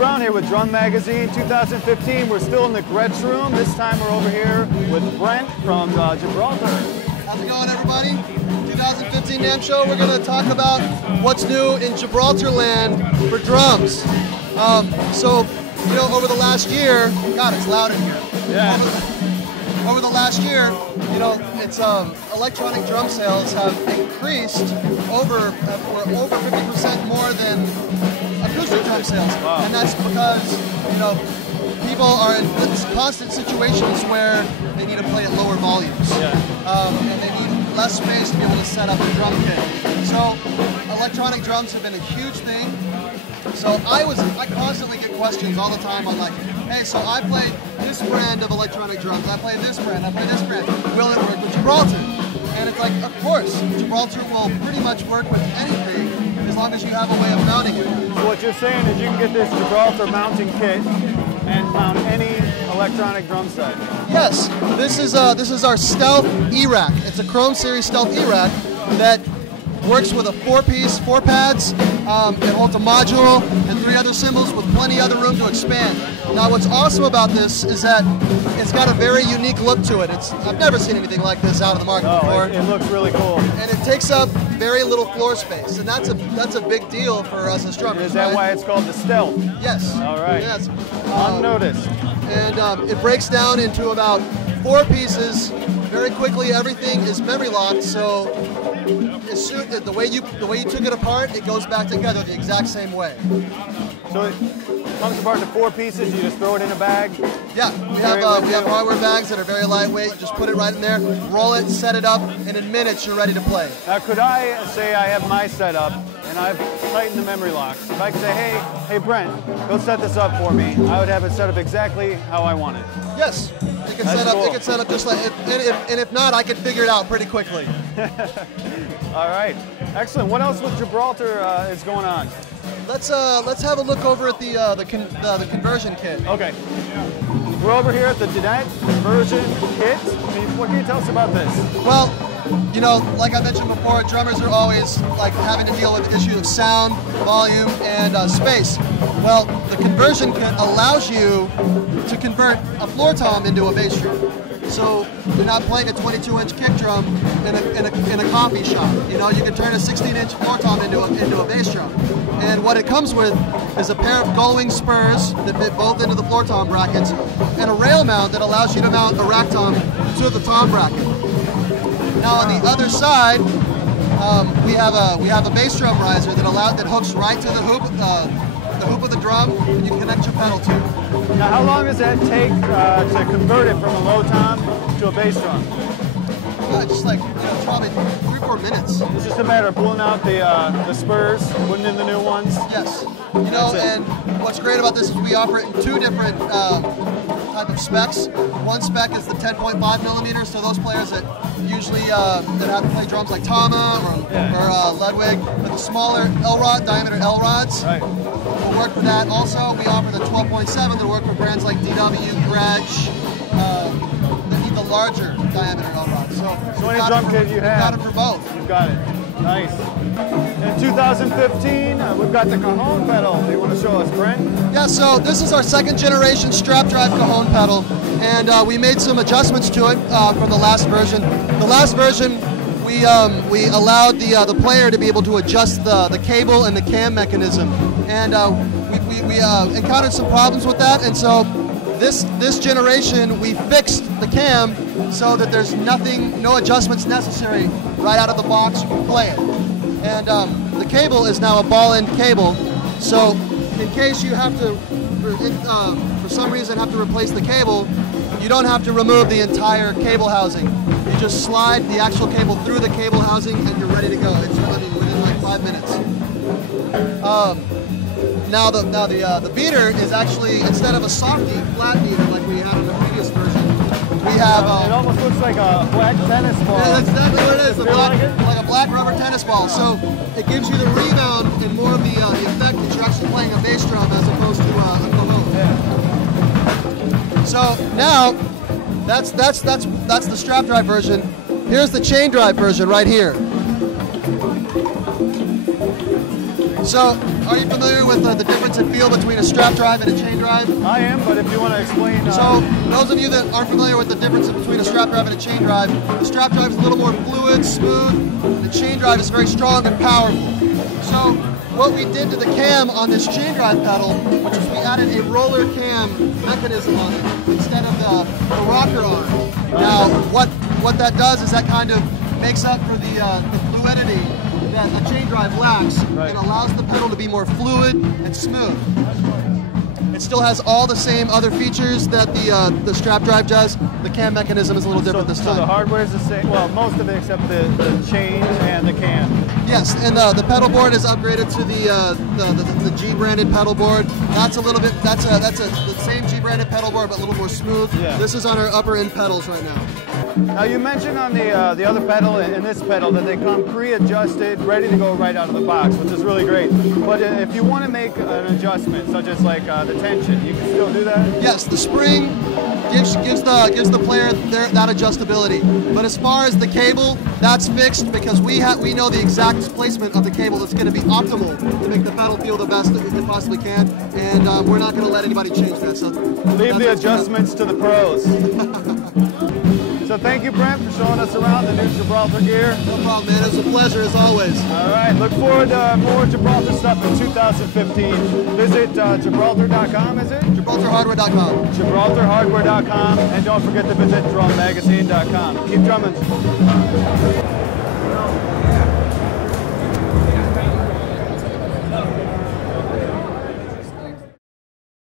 Brown here with Drum Magazine 2015. We're still in the Gretsch room. This time we're over here with Brent from Gibraltar. How's it going, everybody? 2015 NAMM show. We're going to talk about what's new in Gibraltar land for drums. So, you know, over the last year, God, it's loud in here. Yeah. Over the last year, you know, it's electronic drum sales have increased over 50% more than acoustic drum sales. Wow. And that's because, you know, people are in constant situations where they need to play at lower volumes. Yeah. And they need less space to be able to set up a drum kit. So electronic drums have been a huge thing. So I constantly get questions all the time on like, hey, so I play this brand of electronic drums, I play this brand, I play this brand. Will it work with Gibraltar? And it's like, of course, Gibraltar will pretty much work with anything as long as you have a way of mounting it. So what you're saying is you can get this Gibraltar mounting kit and mount any electronic drum set. Yes, this is our Stealth E-Rack. It's a Chrome Series Stealth E-Rack that works with a 4-piece, 4 pads. It holds a module and 3 other cymbals with plenty other room to expand. Now what's awesome about this is that it's got a very unique look to it. I've never seen anything like this out of the market before. It looks really cool. And it takes up very little floor space, and that's a big deal for us as drummers. Is that why it's called the Stealth? Yes. All right. Yes. Unnoticed. And it breaks down into about 4 pieces. Very quickly, everything is memory locked, so the way you took it apart, it goes back together the exact same way. So it comes apart into 4 pieces. You just throw it in a bag. Yeah, we have hardware bags that are very lightweight. You just put it right in there, roll it, set it up, and in minutes you're ready to play. Now, could I say I have my setup and I've tightened the memory locks? If I could say, hey Brent, go set this up for me, I would have it set up exactly how I want it. Yes, it can set up just like, and if not, I can figure it out pretty quickly. All right, excellent. What else with Gibraltar is going on? Let's have a look over at the conversion kit. Okay, we're over here at the conversion kit. What can you tell us about this? Well, you know, like I mentioned before, drummers are always like having to deal with the issue of sound, volume, and space. Well, the conversion kit allows you to convert a floor tom into a bass drum. So you're not playing a 22-inch kick drum in a coffee shop. You know, you can turn a 16-inch floor tom into a bass drum. And what it comes with is a pair of gull-wing spurs that fit both into the floor tom brackets, and a rail mount that allows you to mount a rack tom to the tom bracket. Now on the other side, we have a bass drum riser that hooks right to the hoop of the drum, and you can connect your pedal to. Now, how long does that take to convert it from a low tom to a bass drum? Just like, you know, probably 3-4 minutes. It's just a matter of pulling out the spurs, putting in the new ones. Yes. You know, and what's great about this is we offer it in 2 different type of specs. One spec is the 10.5 millimeters, so those players that usually that have to play drums like Tama or Ludwig, with the smaller diameter L rods. Right. Will work for that. Also, we offer the 12.7 that work for brands like DW, Gretsch, that need the larger diameter L rods. So any drum kit you have, got it for both. You've got it. Nice. In 2015, we've got the cajon pedal. Do you want to show us, Brent? Yeah, so this is our 2nd generation strap drive cajon pedal, and we made some adjustments to it from the last version. The last version, we allowed the player to be able to adjust the cable and the cam mechanism, and we encountered some problems with that, and so this generation we fixed the cam so that there's no adjustments necessary right out of the box. You can play it, and the cable is now a ball-end cable, so in case you have to for some reason have to replace the cable, you don't have to remove the entire cable housing. You just slide the actual cable through the cable housing and you're ready to go. It's running within like 5 minutes. Now the beater is actually, instead of a softy flat beater like we had in the previous version, we have it almost looks like a black tennis ball. Yeah, that's exactly what it is. Like a black rubber tennis ball. So it gives you the rebound and more of the effect that you're actually playing a bass drum as opposed to a cajon. Yeah. So now that's the strap drive version. Here's the chain drive version right here. So are you familiar with the difference in feel between a strap drive and a chain drive? I am, but if you want to explain... So, those of you that aren't familiar with the difference between a strap drive and a chain drive, the strap drive is a little more fluid, smooth. The chain drive is very strong and powerful. So, what we did to the cam on this chain drive pedal, which is we added a roller cam mechanism on it instead of the rocker arm. Now, what that does is that kind of makes up for the fluidity that a chain drive lacks, and allows the pedal to be more fluid and smooth. It still has all the same other features that the strap drive does. The cam mechanism is a little different this time. So the hardware is the same, well, most of it except the chain and the cam. Yes, and the pedal board is upgraded to the G branded pedal board. That's a little bit, the same G branded pedal board, but a little more smooth. Yeah. This is on our upper end pedals right now. Now you mentioned on the other pedal and this pedal that they come pre-adjusted, ready to go right out of the box, which is really great. But if you want to make an adjustment, such as like the tension, you can still do that? Yes, the spring gives the player that adjustability. But as far as the cable, that's fixed because we know the exact placement of the cable that's going to be optimal to make the pedal feel the best that it possibly can, and we're not going to let anybody change that. So leave the adjustments to the pros. So thank you, Brent, for showing us around the new Gibraltar gear. No problem, man. It was a pleasure as always. All right, look forward to more Gibraltar stuff in 2015. Visit Gibraltar.com, is it? GibraltarHardware.com. GibraltarHardware.com, and don't forget to visit DrumMagazine.com. Keep drumming.